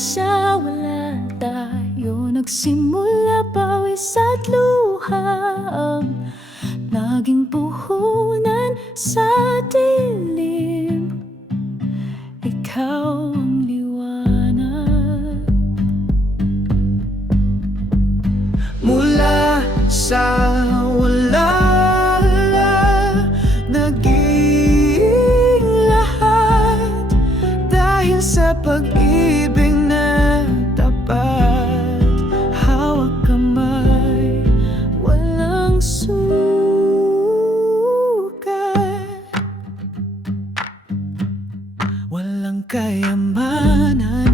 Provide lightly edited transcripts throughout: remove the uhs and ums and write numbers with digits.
sa wala tayo nagsimula, pawis at luha ang naging puhunan sa dilim. Ikaw ang liwanag. Mula sa wala, naging lahat dahil sa pag-ibig na tapat. Hawak kamay, walang sukat, walang kayamanan,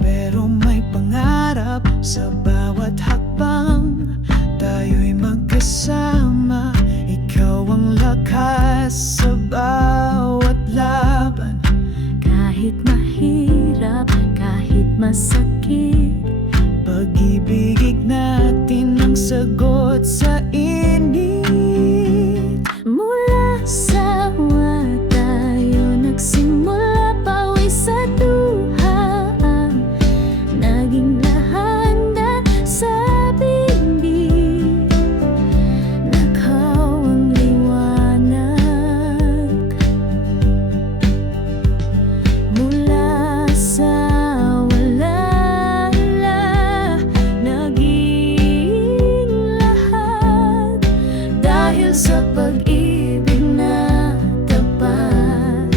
pero may pangarap. Sa bawat hakbang, tayo'y magkasama. Ikaw ang lakas sa bawat laban. Kahit mahirap, kahit masakit, Pag-ibig natin ang sagot sa init. mula sa wala tayo nagsimula, pawis at luha ang naging lahanda sa bibig. Nakaw ang liwanag. Mula sa wala, naging lahat dahil sa pag-ibig na tapat.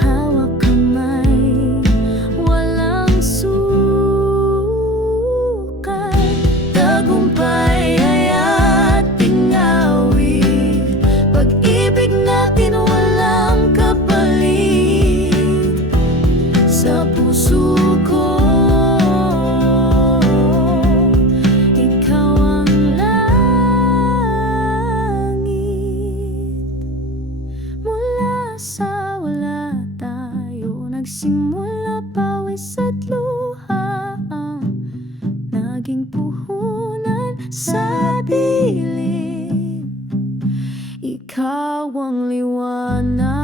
Hawak kamay, walang sukat. Tagumpay ay ating awit. Pag-ibig natin walang kapalit. Sa puso ko, ikaw ang langit. Mula sa wala tayo nagsimula, pawis at luha ang naging puhunan sa dilim. Ikaw ang liwanag.